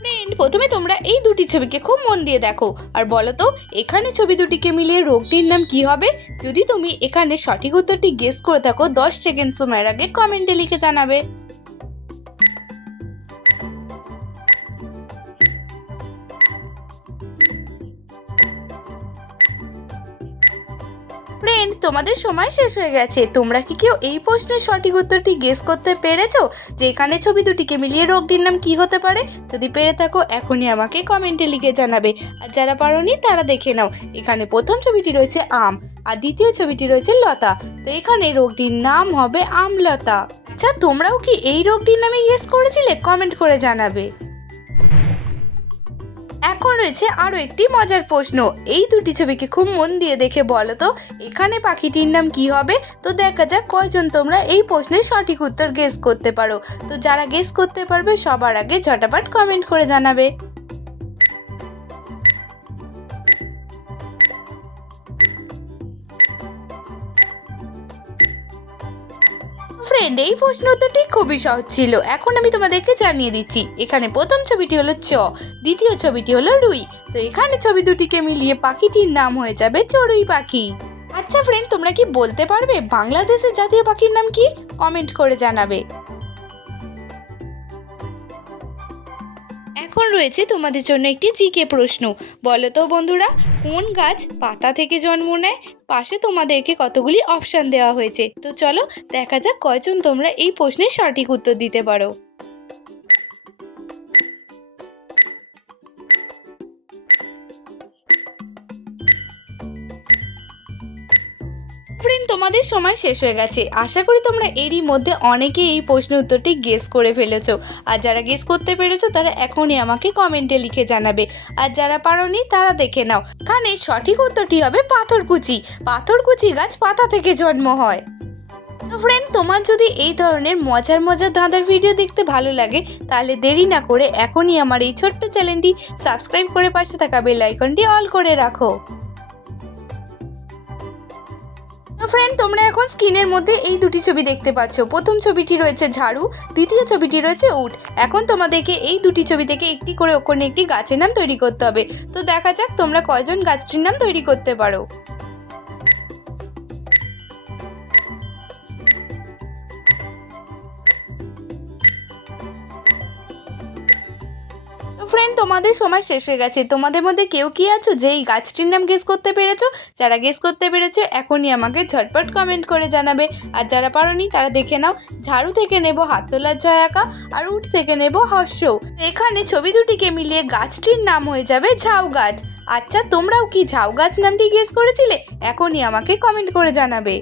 Friend, প্রথমে তোমরা এই দুটি ছবিকে খুব মন দিয়ে দেখো আর বলো তো এখানে ছবি দুটিকে মিলিয়ে রোগটির নাম কি হবে। যদি তুমি এখানে সঠিক উত্তরটি গেস করে থাকো 10 সেকেন্ড সময়ের আগে কমেন্টে লিখে জানাবে। ফ্রেন্ড, তোমাদের সময় শেষ হয়ে গেছে। তোমরা কি কেউ এই প্রশ্নের সঠিক উত্তরটি গেস করতে পেরেছো যে এখানে ছবি দুটিকে মিলিয়ে রোগটির নাম কি হতে পারে? যদি পেরে থাকো এখনই আমাকে কমেন্টে লিখে জানাবে। আর যারা পারোনি তারা দেখে নাও, এখানে প্রথম ছবিটি রয়েছে আম আর দ্বিতীয় ছবিটি রয়েছে লতা। তো এখানে রোগটির নাম হবে আমলতা। আচ্ছা, তোমরাও কি এই রোগটির নামে গেস করেছিলে? কমেন্ট করে জানাবে। এখন রয়েছে আরও একটি মজার প্রশ্ন। এই দুটি ছবিকে খুব মন দিয়ে দেখে বলো তো এখানে পাখিটির নাম কি হবে। তো দেখা যাক কয়জন তোমরা এই প্রশ্নের সঠিক উত্তর গেস করতে পারো। তো যারা গেস করতে পারবে সবার আগে ঝটাপট কমেন্ট করে জানাবে। ফ্রেন্ড, এই প্রশ্ন উত্তরটি খুবই সহজ ছিল। এখন আমি তোমাদেরকে জানিয়ে দিচ্ছি। এখানে প্রথম ছবিটি হলো চ, দ্বিতীয় ছবিটি হলো রুই। তো এখানে ছবি দুটিকে মিলিয়ে পাখিটির নাম হয়ে যাবে চড়ুই পাখি। আচ্ছা ফ্রেন্ড, তোমরা কি বলতে পারবে বাংলাদেশের জাতীয় পাখির নাম কি? কমেন্ট করে জানাবে। এখন রয়েছে তোমাদের জন্য একটি জিকে প্রশ্ন। বলো তো বন্ধুরা, কোন গাছ পাতা থেকে জন্ম নেয়? পাশে তোমাদেরকে কতগুলি অপশান দেওয়া হয়েছে। তো চলো দেখা যাক কয়জন তোমরা এই প্রশ্নের সঠিক উত্তর দিতে পারো। ফ্রেন্ড, তোমাদের সময় শেষ হয়ে গেছে। আশা করি তোমরা এরই মধ্যে অনেকে এই প্রশ্নের উত্তরটি গেস করে ফেলেছো। আর যারা গেস করতে পেরেছো তারা এখনই আমাকে কমেন্টে লিখে জানাবে। আর যারা পারোনি তারা দেখে নাও, এখানে সঠিক উত্তরটি হবে পাথরকুচি। পাথরকুচি গাছ পাতা থেকে জন্ম হয়। তো ফ্রেন্ড, তোমার যদি এই ধরনের মজার মজার ধাঁধার ভিডিও দেখতে ভালো লাগে তাহলে দেরি না করে এখনই আমার এই ছোট্ট চ্যানেলটি সাবস্ক্রাইব করে পাশে থাকা বেল আইকনটি অল করে রাখো। তো ফ্রেন্ড, তোমরা এখন স্ক্রিনের মধ্যে এই দুটি ছবি দেখতে পাচ্ছ। প্রথম ছবিটি রয়েছে ঝাড়ু, দ্বিতীয় ছবিটি রয়েছে উট। এখন তোমাদেরকে এই দুটি ছবি থেকে একটি করে ওখানে একটি গাছের নাম তৈরি করতে হবে। তো দেখা যাক তোমরা কয়জন গাছটির নাম তৈরি করতে পারো। ফ্রেন্ড, তোমাদের সময় শেষ হয়ে গেছে। তোমাদের মধ্যে কেউ কি আছো যে এই গাছটির নাম গেস করতে পেরেছো? যারা গেস করতে পেরেছো এখনই আমাকে ঝটপট কমেন্ট করে জানাবে। আর যারা পারোনি তারা দেখে নাও, ঝাড়ু থেকে নেব হাত তোলার জয় আঁকা আর উঠ থেকে নেব হর্ষ। এখানে ছবি দুটিকে মিলিয়ে গাছটির নাম হয়ে যাবে ঝাউ গাছ। আচ্ছা, তোমরাও কি ঝাউ গাছ নামটি গেস করেছিলে? এখনই আমাকে কমেন্ট করে জানাবে।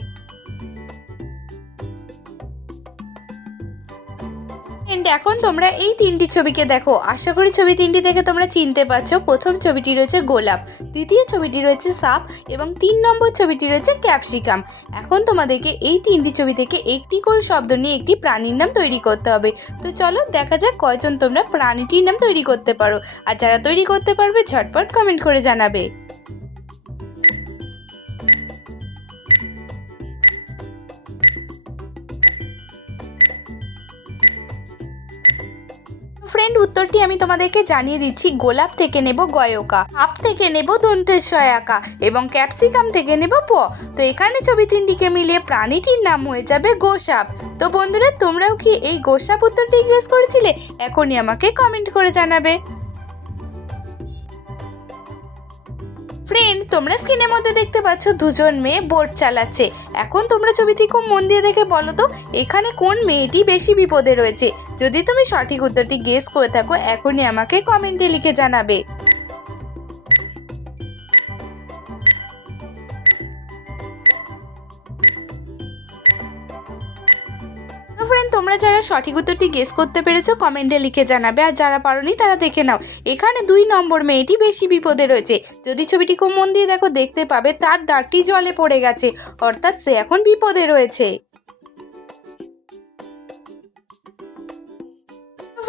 এখন তোমরা এই তিনটি ছবিকে দেখো। আশা করি ছবি তিনটি দেখে তোমরা চিনতে পারছো। প্রথম ছবিটি রয়েছে গোলাপ, দ্বিতীয় ছবিটি রয়েছে সাপ এবং 3 নম্বর ছবিটি রয়েছে ক্যাপসিকাম। এখন তোমাদেরকে এই তিনটি ছবি থেকে একটি করে শব্দ নিয়ে একটি প্রাণীর নাম তৈরি করতে হবে। তো চলো দেখা যাক কয়জন তোমরা প্রাণীটির নাম তৈরি করতে পারো। আর যারা তৈরি করতে পারবে ঝটপট কমেন্ট করে জানাবে। ফ্রেন্ড, উত্তরটি আমি তোমাদেরকে জানিয়ে দিচ্ছি। গোলাপ থেকে নেব গয়কা, আপ থেকে নেব দন্তের সয়াকা এবং ক্যাপসিকাম থেকে নেব প। তো এখানে ছবি তিনটিকে মিলিয়ে প্রাণীটির নাম হয়ে যাবে গোসাপ। তো বন্ধুরা, তোমরাও কি এই গোসাপ উত্তরটি গেস করেছিলে? এখনই আমাকে কমেন্ট করে জানাবে। ফ্রেন্ড, তোমরা স্ক্রিনের মধ্যে দেখতে পাচ্ছ দুজন মেয়ে বোট চালাচ্ছে। এখন তোমরা ছবিটি খুব মন দিয়ে দেখে বলো তো এখানে কোন মেয়েটি বেশি বিপদে রয়েছে। যদি তুমি সঠিক উত্তরটি গেস করে থাকো এখনই আমাকে কমেন্টে লিখে জানাবে। তো ফ্রেন্ড, তোমরা যারা সঠিক উত্তরটি গেস করতে পেরেছো কমেন্টে লিখে জানাবে। আর যারা পারোনি তারা দেখে নাও, এখানে 2 নম্বর মেয়েটি বেশি বিপদে রয়েছে। যদি ছবিটি খুব মন দিয়ে দেখো দেখতে পাবে তার দাঁতটি জলে পড়ে গেছে, অর্থাৎ সে এখন বিপদে রয়েছে।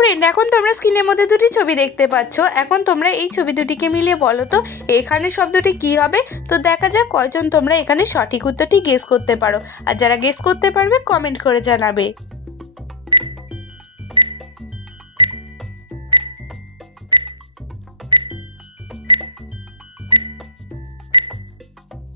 ফ্রেন্ড, এখন তোমরা স্ক্রিনের মধ্যে দুটি ছবি দেখতে পাচ্ছ। এখন তোমরা এই ছবি দুটিকে মিলিয়ে বলো তো এখানে শব্দটি কি হবে। তো দেখা যাক কয়জন তোমরা এখানে সঠিক উত্তরটি গেস করতে পারো। আর যারা গেস করতে পারবে কমেন্ট করে জানাবে।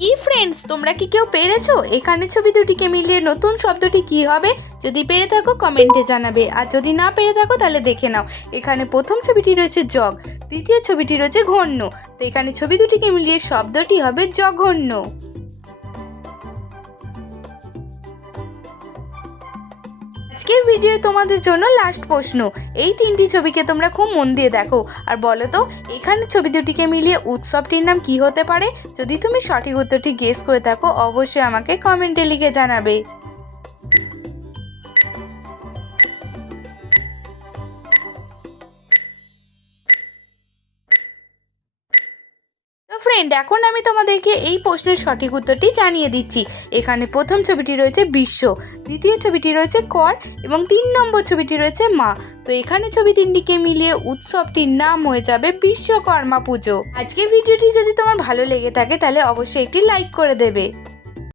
কি ফ্রেন্ডস, তোমরা কি কেউ পেরেছো এখানে ছবি দুটিকে মিলিয়ে নতুন শব্দটি কি হবে? যদি পেরে থাকো কমেন্টে জানাবে, আর যদি না পেরে থাকো তাহলে দেখে নাও। এখানে প্রথম ছবিটি রয়েছে জগ, দ্বিতীয় ছবিটি রয়েছে ঘন্য। তো এখানে ছবি দুটিকে মিলিয়ে শব্দটি হবে জঘন্য। আজকের ভিডিও তোমাদের জন্য লাস্ট প্রশ্ন। এই তিনটি ছবিকে তোমরা খুব মন দিয়ে দেখো আর বলো তো এখানে ছবি দুটিকে মিলিয়ে উৎসবটির নাম কি হতে পারে। যদি তুমি সঠিক উত্তরটি গেস করে থাকো অবশ্যই আমাকে কমেন্টে লিখে জানাবে। তো ফ্রেন্ড, এখন আমি তোমাদেরকে এই প্রশ্নের সঠিক উত্তরটি জানিয়ে দিচ্ছি। এখানে প্রথম ছবিটি রয়েছে বিশ্ব, দ্বিতীয় ছবিটি রয়েছে কর এবং 3 নম্বর ছবিটি রয়েছে মা। তো এখানে ছবি তিনটিকে মিলিয়ে উৎসবটির নাম হয়ে যাবে বিশ্বকর্মা পুজো। আজকের ভিডিওটি যদি তোমার ভালো লেগে থাকে তাহলে অবশ্যই একটি লাইক করে দেবে।